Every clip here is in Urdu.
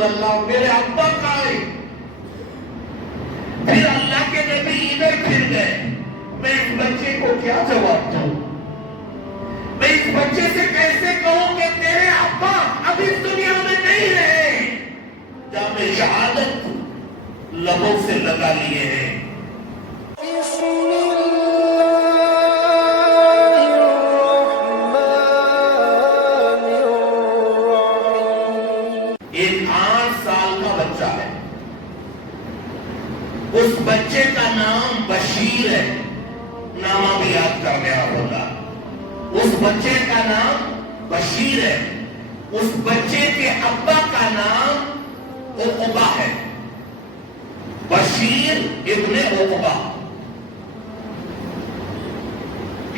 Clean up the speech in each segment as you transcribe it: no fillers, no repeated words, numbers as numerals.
رسول اللہ میرے ابا کہاں ہے؟ پھر اللہ کے نبی ادھر پھر گئے، میں اس بچے کو کیا جواب دوں؟ میں اس بچے سے کیسے کہوں کہ تیرے ابا اب اس دنیا میں نہیں رہے؟ جب میں شہادت لبوں سے لگا لیے ہیں۔ ایک 8 سال کا بچہ ہے، اس بچے کا نام بشیر ہے، نامہ بھی یاد کر لیا ہوگا۔ اس بچے کا نام بشیر ہے، اس بچے کے ابا کا نام عقبہ ہے، بشیر ابن عقبہ۔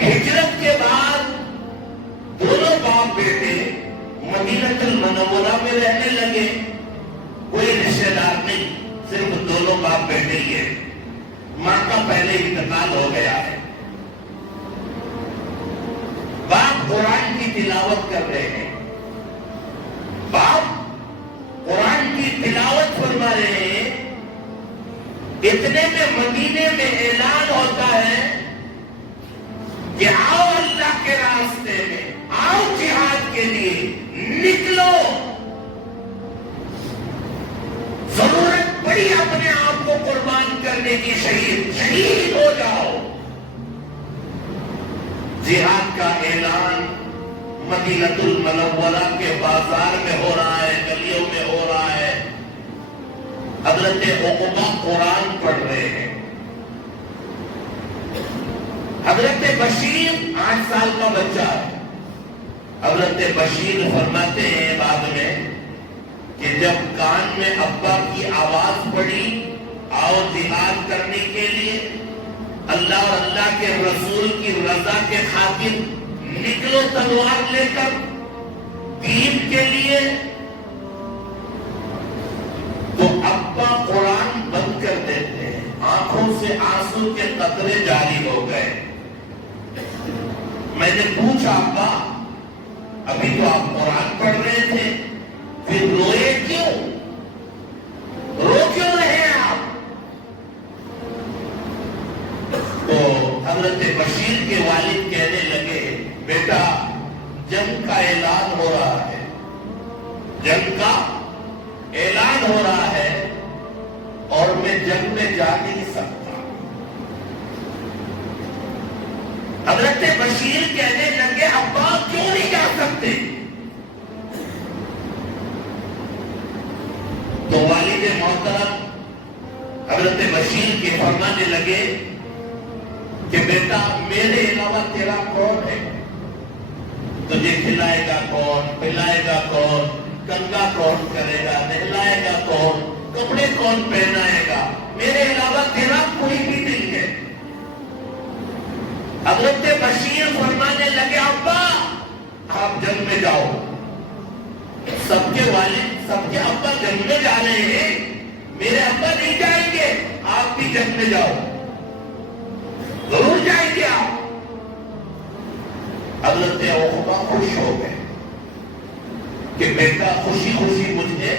ہجرت کے بعد دونوں باپ بیٹے مدینہ المنورہ میں رہنے لگے، کوئی رشتہ دار نہیں، صرف دونوں باپ بیٹے ہی ہیں۔ ماں کا پہلے انتقال ہو گیا ہے۔ باپ قرآن کی تلاوت کر رہے ہیں، باپ قرآن کی تلاوت فرما رہے ہیں، اتنے میں مدینے میں اعلان ہوتا ہے کہ آؤ اللہ کے راستے میں، آؤ جہاد کے لیے نکلو، ضرورت پڑی اپنے آپ کو قربان کرنے کی، شہید ہو جاؤ۔ جہاد کا اعلان مدینہ المنورہ کے بازار میں ہو رہا ہے، گلیوں میں ہو رہا ہے۔ حضرت عقبہ قرآن پڑھ رہے ہیں، حضرت بشیر 8 سال کا بچہ ہے۔ حضرت بشیر فرماتے ہیں بعد میں کہ جب کان میں ابا کی آواز پڑی، آؤ جہاد کرنے کے لیے، اللہ اور اللہ کے رسول کی رضا کے خاطر نکلو تلوار لے کر دین کے لیے، تو ابا قرآن بند کر دیتے ہیں، آنکھوں سے آنسو کے قطرے جاری ہو گئے۔ میں نے پوچھا ابا ابھی تو آپ قرآن پڑھ رہے تھے، پھر روئے کیوں؟ رو کیوں رہے آپ؟ تو حضرت بشیر کے والد کہنے لگے، بیٹا جنگ کا اعلان ہو رہا ہے، جنگ کا اعلان ہو رہا ہے اور میں جنگ میں جا نہیں سکتا۔ حضرت بشیر کہنے لگے، ابا کیوں نہیں جا سکتے؟ تو والد محترم حضرت بشیر کے فرمانے لگے کہ بیٹا میرے علاوہ تیرا کون ہے؟ تجھے کھلائے گا کون، پلائے گا کون، کنگا کون کرے گا، نہلائے گا کون، کپڑے کون پہنائے گا؟ میرے علاوہ تیرا کوئی بھی نہیں ہے۔ حضرت بشیر فرمانے لگے، ابا آپ جنگ میں جاؤ، سب کے والد سب کے ابا جنگ میں جا رہے ہیں، میرے ابا نہیں جائیں گے، آپ بھی جنگ میں جاؤ، ضرور جائیں گے آپ۔ حضرت عقبہ خوش ہو گئے کہ بیٹا خوشی خوشی مجھے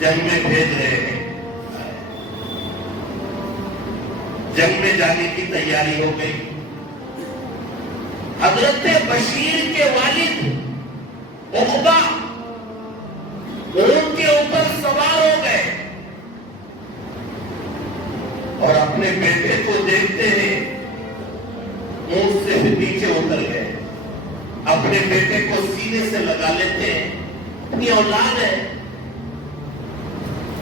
جنگ میں بھیج رہے ہیں۔ جنگ میں جانے کی تیاری ہو گئی۔ حضرت بشیر کے والد عقبہ اونٹ کے اوپر سوار ہو گئے اور اپنے بیٹے کو دیکھتے ہیں اونٹ سے بھی نیچے اتر گئے، اپنے بیٹے کو سینے سے لگا لیتے ہیں، اپنی اولاد ہے۔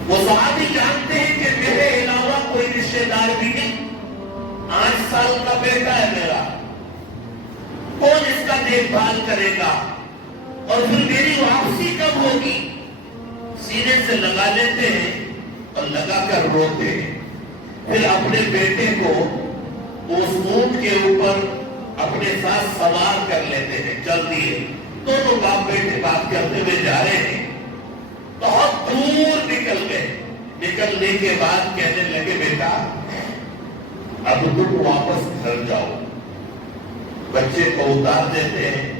وہ صحابی جانتے ہیں کہ میرے علاوہ کوئی رشتہ دار بھی نہیں، 8 سال کا بیٹا ہے میرا، کون اس کا دیکھ بھال کرے گا اور پھر میری واپسی کب ہوگی؟ سینے سے لگا لیتے ہیں اور لگا کر روتے ہیں، پھر اپنے بیٹے کو اس اونٹ کے اوپر اپنے ساتھ سوار کر لیتے ہیں، چل دیے۔ دونوں باپ بیٹے بات کرتے ہوئے جا رہے ہیں، بہت دور نکل گئے۔ نکلنے کے بعد کہنے لگے، بیٹا اب تم واپس گھر جاؤ۔ بچے کو اتار دیتے ہیں،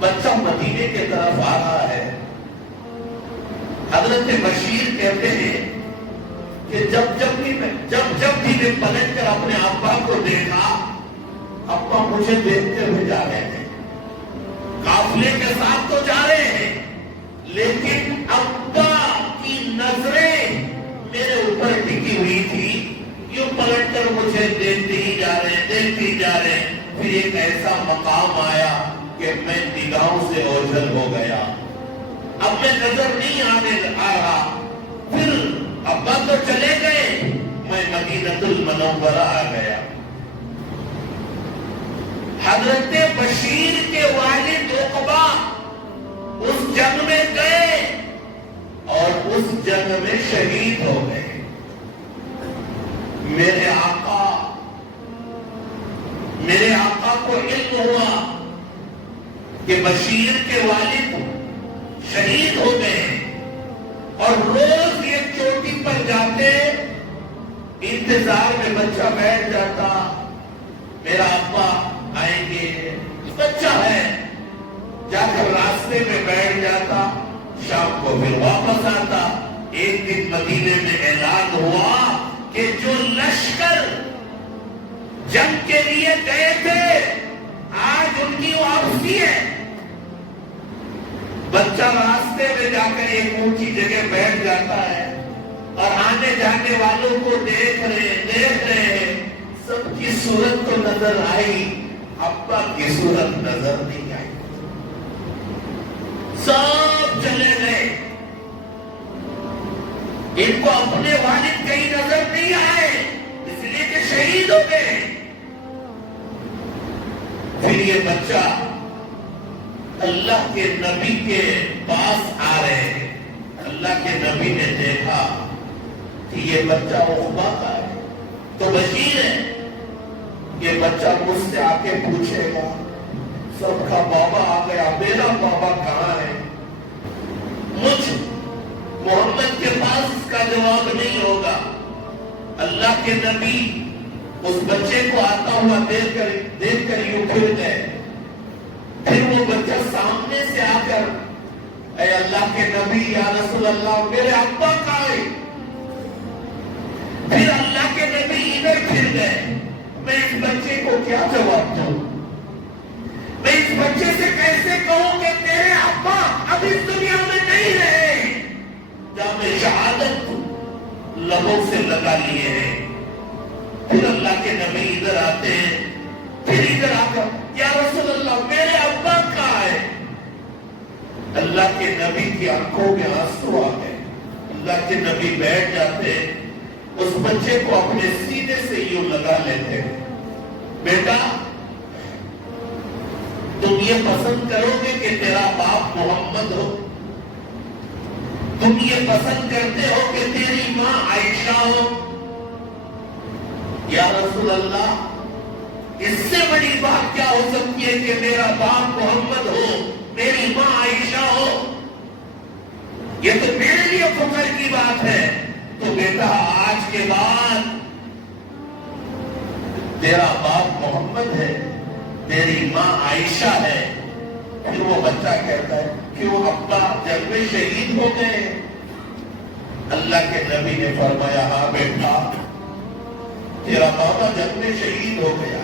بچہ مدینے کی طرف آ رہا ہے، حضرت بشیر کہتے ہیں کہ جب بھی میں پلٹ کر اپنے ابا کو دیکھا، ابا مجھے دیکھتے ہوئے جا رہے تھے، قافلے کے ساتھ تو جا رہے ہیں، لیکن ابا کی نظریں میرے اوپر ٹکی ہوئی تھی، یوں پلٹ کر مجھے دیکھتے ہی جا رہے ہیں۔ پھر ایک ایسا مقام آیا کہ میں نگاہوں سے اوجھل ہو گیا، اب میں نظر نہیں آ رہا۔ پھر ابا تو چلے گئے، میں مدینہ المنورہ آ گیا۔ حضرت بشیر کے والد عقبہ اس جنگ میں گئے اور اس جنگ میں شہید ہو گئے۔ میرے آقا کو علم ہوا کہ بشیر کے والد شہید ہو گئے، اور روز یہ چوٹی پر جاتے، انتظار میں بچہ بیٹھ جاتا، میرا ابا آئیں گے، بچہ ہے، جا کر راستے میں بیٹھ جاتا، شام کو پھر واپس آتا۔ ایک دن مدینے میں اعلان ہوا کہ جو لشکر جنگ کے لیے گئے تھے آج ان کی واپسی ہے۔ بچہ راستے میں جا کر ایک اونچی جگہ بیٹھ جاتا ہے اور آنے جانے والوں کو دیکھ رہے ہیں، سب کی صورت تو نظر آئی، ابا کی صورت نظر نہیں آئی، سب چلے گئے، ان کو اپنے والد کہیں نظر نہیں آئے، اس لیے کہ شہید ہو گئے۔ پھر یہ بچہ اللہ کے نبی کے پاس آ رہے ہیں، اللہ کے نبی نے دیکھا کہ یہ بچہ عقبہ کا ہے، تو بشیر ہے، یہ بچہ مجھ سے آ کے پوچھے گا، سب کا بابا آ گیا، میرا بابا کہاں ہے؟ مجھ محمد کے پاس اس کا جواب نہیں ہوگا۔ اللہ کے نبی اس بچے کو آتا ہوا دیکھ کر یوں پھر گئے۔ پھر وہ بچہ سامنے سے آ کر، اے اللہ کے نبی یا رسول اللہ، میرے ابا کہاں ہے؟ پھر اللہ کے نبی ادھر پھر گئے، میں اس بچے کو کیا جواب دوں؟ میں اس بچے سے کیسے کہوں کہ تیرے ابا اب اس دنیا میں نہیں رہے؟ جب میں شہادت لبوں سے لگا لیے ہیں۔ پھر اللہ کے نبی ادھر آتے ہیں، پھر ادھر آ کر یا رسول اللہ میرے ابا کہاں ہے؟ اللہ کے نبی کی آنکھوں میں آنسو آ گئے۔ اللہ کے نبی بیٹھ جاتے، اس بچے کو اپنے سینے سے یوں لگا لیتے، بیٹا تم یہ پسند کرو گے کہ تیرا باپ محمد ہو؟ تم یہ پسند کرتے ہو کہ تیری ماں عائشہ ہو؟ یا رسول اللہ اس سے بڑی بات کیا ہو سکتی ہے کہ میرا باپ محمد ہو، میری ماں عائشہ ہو؟ یہ تو میرے لیے فخر کی بات ہے۔ تو بیٹا آج کے بعد تیرا باپ محمد ہے، تیری ماں عائشہ ہے۔ پھر وہ بچہ کہتا ہے کہ وہ ابا جنگ میں شہید ہو گئے۔ اللہ کے نبی نے فرمایا ہاں بیٹا، تیرا بابا جنگ میں شہید ہو گیا،